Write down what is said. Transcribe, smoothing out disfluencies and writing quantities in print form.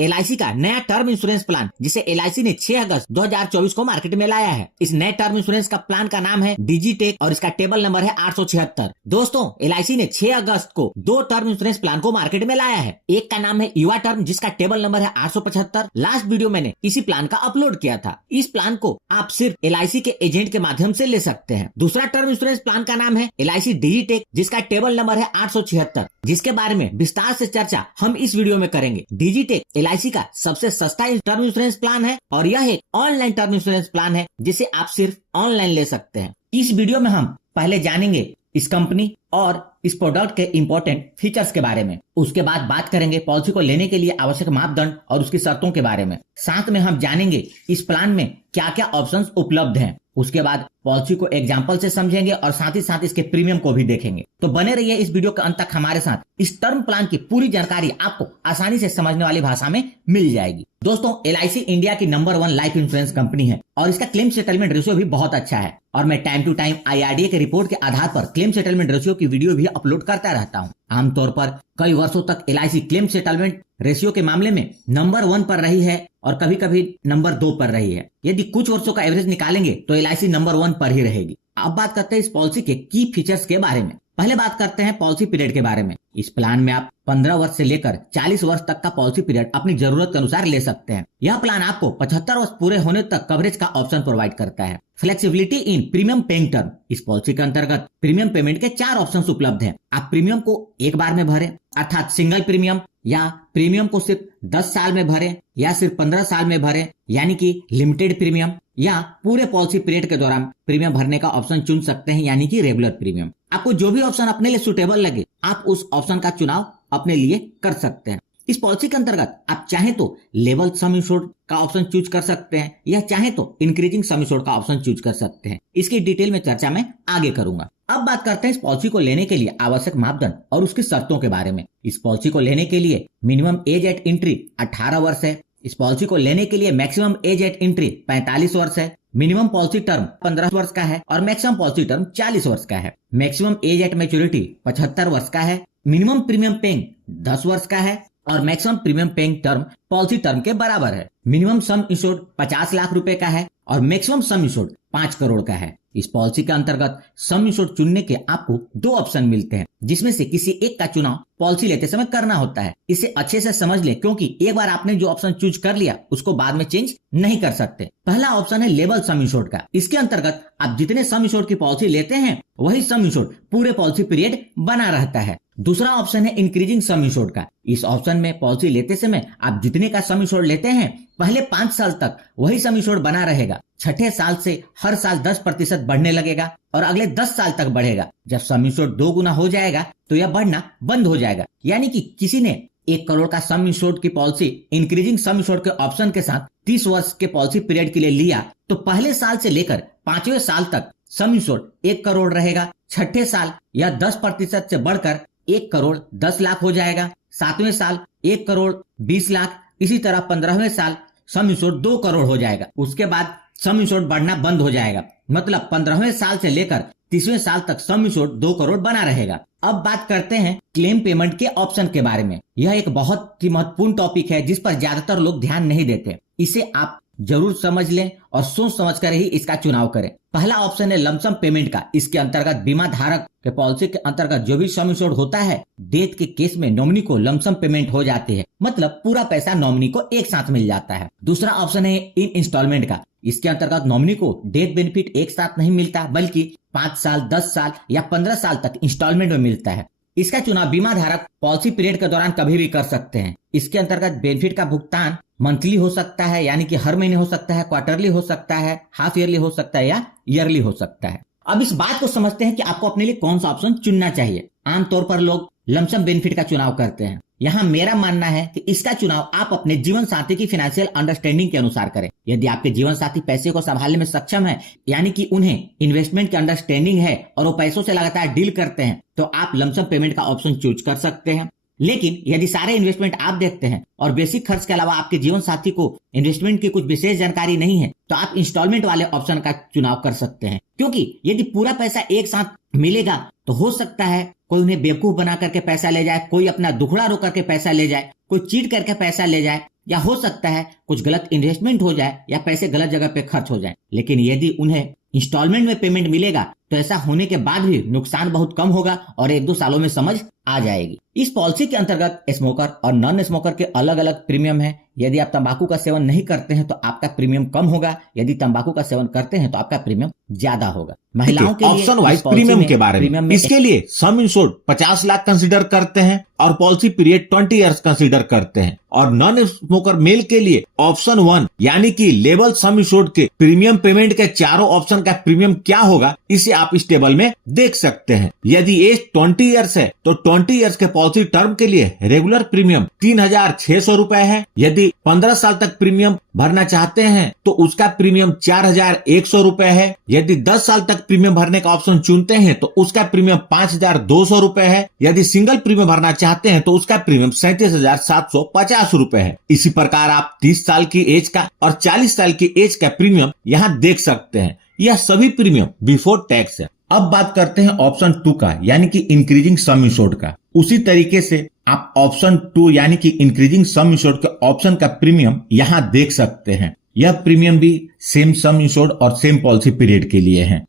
LIC का नया term insurance plan जिसे LIC ने 6 अगस्त 2024 को मार्केट में लाया है। इस नए टर्म इंश्योरेंस का प्लान का नाम है डिजिटेक और इसका टेबल नंबर है 876। दोस्तों LIC ने 6 अगस्त को 2 टर्म इंश्योरेंस प्लान को मार्केट में लाया है। एक का नाम है युवा टर्म जिसका टेबल नंबर है 875। लास्ट वीडियो मैंने इसी प्लान का अपलोड किया था। इस प्लान को आप सिर्फ LIC के एजेंट के माध्यम से ले सकते हैं। दूसरा टर्म इंश्योरेंस प्लान का नाम है LIC डिजिटेक जिसका टेबल नंबर है 876, जिसके बारे में विस्तार से चर्चा हम इस वीडियो में करेंगे। डिजिटेक LIC का सबसे सस्ता टर्म इंश्योरेंस प्लान है और यह एक ऑनलाइन टर्म इंश्योरेंस प्लान है जिसे आप सिर्फ ऑनलाइन ले सकते हैं। इस वीडियो में हम पहले जानेंगे इस कंपनी और इस प्रोडक्ट के इंपॉर्टेंट फीचर्स के बारे में। उसके बाद बात करेंगे पॉलिसी को लेने के लिए आवश्यक मापदंड और उसकी शर्तों के बारे में। साथ में हम जानेंगे इस प्लान में क्या क्या ऑप्शंस उपलब्ध हैं। उसके बाद पॉलिसी को एग्जाम्पल से समझेंगे और साथ ही साथ इसके प्रीमियम को भी देखेंगे। तो बने रहिए इस वीडियो के अंत तक हमारे साथ। इस टर्म प्लान की पूरी जानकारी आपको आसानी से समझने वाली भाषा में मिल जाएगी। दोस्तों LIC इंडिया की नंबर 1 लाइफ इंश्योरेंस कंपनी है और इसका क्लेम सेटलमेंट रेशियो भी बहुत अच्छा है और मैं टाइम टू टाइम IRDA के रिपोर्ट के आधार पर क्लेम सेटलमेंट रेशियो की वीडियो भी अपलोड करता रहता हूँ। आमतौर पर कई वर्षों तक LIC क्लेम सेटलमेंट रेशियो के मामले में नंबर 1 पर रही है और कभी कभी नंबर 2 पर रही है। यदि कुछ वर्षों का एवरेज निकालेंगे तो LIC नंबर 1 पर ही रहेगी। अब बात करते हैं इस पॉलिसी के की फीचर्स के बारे में। पहले बात करते हैं पॉलिसी पीरियड के बारे में। इस प्लान में आप 15 वर्ष से लेकर 40 वर्ष तक का पॉलिसी पीरियड अपनी जरूरत के अनुसार ले सकते हैं। यह प्लान आपको 75 वर्ष पूरे होने तक कवरेज का ऑप्शन प्रोवाइड करता है। फ्लेक्सिबिलिटी इन प्रीमियम पेइंग टर्म। इस पॉलिसी के अंतर्गत प्रीमियम पेमेंट के 4 ऑप्शंस उपलब्ध हैं। आप प्रीमियम को एक बार में भरें अर्थात सिंगल प्रीमियम, या प्रीमियम को सिर्फ 10 साल में भरें या सिर्फ 15 साल में भरें यानी कि लिमिटेड प्रीमियम, या पूरे पॉलिसी पीरियड के दौरान प्रीमियम भरने का ऑप्शन चुन सकते हैं यानी कि रेगुलर प्रीमियम। आपको जो भी ऑप्शन अपने लिए सुटेबल लगे आप उस ऑप्शन का चुनाव अपने लिए कर सकते हैं। इस पॉलिसी के अंतर्गत आप चाहे तो लेवल सम इंश्योर्ड का ऑप्शन चूज कर सकते हैं या चाहे तो इंक्रीजिंग सम इंश्योर्ड का ऑप्शन चूज कर सकते हैं। इसकी डिटेल में चर्चा मैं आगे करूंगा। अब बात करते हैं इस पॉलिसी को लेने के लिए आवश्यक मापदंड और उसकी शर्तों के बारे में। इस पॉलिसी को लेने के लिए मिनिमम एज एट एंट्री 18 वर्ष है। इस पॉलिसी को लेने के लिए मैक्सिमम एज एट एंट्री 45 वर्ष है। मिनिमम पॉलिसी टर्म 15 वर्ष का है और मैक्सिमम पॉलिसी टर्म 40 वर्ष का है। मैक्सिमम एज एट मैच्योरिटी 75 वर्ष का है। मिनिमम प्रीमियम पेइंग 10 वर्ष का है और maximum premium paying term policy term के बराबर है। मिनिमम सम इंश्योर्ड 50 लाख रुपए का है और मैक्सिमम सम इंश्योर्ड 5 करोड़ का है। इस पॉलिसी के अंतर्गत सम इंश्योर्ड चुनने के आपको 2 ऑप्शन मिलते हैं जिसमें से किसी एक का चुनाव पॉलिसी लेते समय करना होता है। इसे अच्छे से समझ लें क्योंकि एक बार आपने जो ऑप्शन चूज कर लिया उसको बाद में चेंज नहीं कर सकते। पहला ऑप्शन है लेवल सम इंश्योर्ड का। इसके अंतर्गत आप जितने सम इंश्योर्ड की पॉलिसी लेते हैं वही सम इंश्योर्ड पूरे पॉलिसी पीरियड बना रहता है। दूसरा ऑप्शन है इंक्रीजिंग सम इंश्योर्ड का। इस ऑप्शन में पॉलिसी लेते समय आप जितने का सम इंश्योर्ड लेते हैं पहले 5 साल तक वही सम इंश्योर्ड बना रहेगा। छठे साल से हर साल 10% बढ़ने लगेगा और अगले 10 साल तक बढ़ेगा। जब सम इंश्योर्ड 2 गुना हो जाएगा तो यह बढ़ना बंद हो जाएगा। यानी कि किसी ने 1 करोड़ का सम इंश्योर्ड की पॉलिसी इंक्रीजिंग सम इंश्योर्ड के ऑप्शन के साथ 30 वर्ष के पॉलिसी पीरियड के लिए लिया तो पहले साल से लेकर 5वें साल तक सम इंश्योर्ड 1 करोड़ रहेगा। छठे साल यह 10% से बढ़कर 1 करोड़ 10 लाख हो जाएगा। 7वें साल 1 करोड़ 20 लाख। इसी तरह 15वें साल सम इंश्योर्ड 2 करोड़ हो जाएगा। उसके बाद सम इंश्योर्ड बढ़ना बंद हो जाएगा। मतलब 15वें साल से लेकर 30वें साल तक सम इंश्योर्ड 2 करोड़ बना रहेगा। अब बात करते हैं क्लेम पेमेंट के ऑप्शन के बारे में। यह एक बहुत ही महत्वपूर्ण टॉपिक है जिस पर ज्यादातर लोग ध्यान नहीं देते। इसे आप जरूर समझ लें और सोच समझ कर ही इसका चुनाव करें। पहला ऑप्शन है लमसम पेमेंट का। इसके अंतर्गत बीमा धारक के पॉलिसी के अंतर्गत जो भी सम इंश्योर्ड होता है डेथ के केस में नॉमिनी को लमसम पेमेंट हो जाती है। मतलब पूरा पैसा नॉमिनी को एक साथ मिल जाता है। दूसरा ऑप्शन है इन इंस्टॉलमेंट का। इसके अंतर्गत नॉमिनी को डेथ बेनिफिट एक साथ नहीं मिलता बल्कि 5 साल 10 साल या 15 साल तक इंस्टॉलमेंट में मिलता है। इसका चुनाव बीमा धारक पॉलिसी पीरियड के दौरान कभी भी कर सकते हैं। इसके अंतर्गत बेनिफिट का भुगतान मंथली हो सकता है यानी कि हर महीने हो सकता है, क्वार्टरली हो सकता है, हाफ ईयरली हो सकता है या ईयरली हो सकता है। अब इस बात को समझते हैं कि आपको अपने लिए कौन सा ऑप्शन चुनना चाहिए। आमतौर पर लोग लमसम बेनिफिट का चुनाव करते हैं। यहाँ मेरा मानना है कि इसका चुनाव आप अपने जीवन साथी की फाइनेंशियल अंडरस्टैंडिंग के अनुसार करें। यदि आपके जीवन साथी पैसे को संभालने में सक्षम है यानी कि उन्हें इन्वेस्टमेंट की अंडरस्टैंडिंग है और वो पैसों से लगातार डील करते हैं तो आप लमसम पेमेंट का ऑप्शन चूज कर सकते हैं। लेकिन यदि सारे इन्वेस्टमेंट आप देखते हैं और बेसिक खर्च के अलावा आपके जीवन साथी को इन्वेस्टमेंट की कुछ विशेष जानकारी नहीं है तो आप इंस्टॉलमेंट वाले ऑप्शन का चुनाव कर सकते हैं। क्योंकि यदि पूरा पैसा एक साथ मिलेगा तो हो सकता है कोई उन्हें बेवकूफ बना करके पैसा ले जाए, कोई अपना दुखड़ा रो करके पैसा ले जाए, कोई चीट करके पैसा ले जाए या हो सकता है कुछ गलत इन्वेस्टमेंट हो जाए या पैसे गलत जगह पे खर्च हो जाए। लेकिन यदि उन्हें इंस्टॉलमेंट में पेमेंट मिलेगा तो ऐसा होने के बाद भी नुकसान बहुत कम होगा और 1-2 सालों में समझ आ जाएगी। इस पॉलिसी के अंतर्गत स्मोकर और नॉन स्मोकर के अलग अलग प्रीमियम है। यदि आप तंबाकू का सेवन नहीं करते हैं तो आपका प्रीमियम कम होगा, यदि तंबाकू का सेवन करते हैं तो आपका प्रीमियम ज्यादा होगा। महिलाओं के लिए ऑप्शन वाइज प्रीमियम के बारे में, इसके लिए सम इंश्योर्ड 50 लाख कंसीडर करते हैं और पॉलिसी पीरियड 20 इयर्स कंसीडर करते हैं। और नॉन स्मोकर मेल के लिए ऑप्शन 1 यानी कि लेवल सम इंश्योर्ड के प्रीमियम पेमेंट के चारों ऑप्शन का प्रीमियम क्या होगा, इसे आप इस टेबल में देख सकते हैं। यदि एज 20 इयर्स है तो 20 इयर्स के पॉलिसी टर्म के लिए रेगुलर प्रीमियम 3,600 रुपए है। यदि 15 साल तक प्रीमियम भरना चाहते हैं तो उसका प्रीमियम 4,100 रुपए है। यदि 10 साल तक प्रीमियम भरने का ऑप्शन चुनते हैं तो उसका प्रीमियम 5,200 रुपए है। यदि सिंगल प्रीमियम भरना चाहते हैं तो उसका प्रीमियम 37,750 रुपए है। इसी प्रकार आप 30 साल की एज का और 40 साल की एज का प्रीमियम यहाँ देख सकते हैं। यह सभी प्रीमियम बिफोर टैक्स है। अब बात करते हैं ऑप्शन 2 का यानी कि इंक्रीजिंग सम इंश्योर्ड का। उसी तरीके से आप ऑप्शन 2 यानी कि इंक्रीजिंग सम इंश्योर्ड के ऑप्शन का प्रीमियम यहाँ देख सकते हैं। यह प्रीमियम भी सेम सम इंश्योर्ड और सेम पॉलिसी पीरियड के लिए है।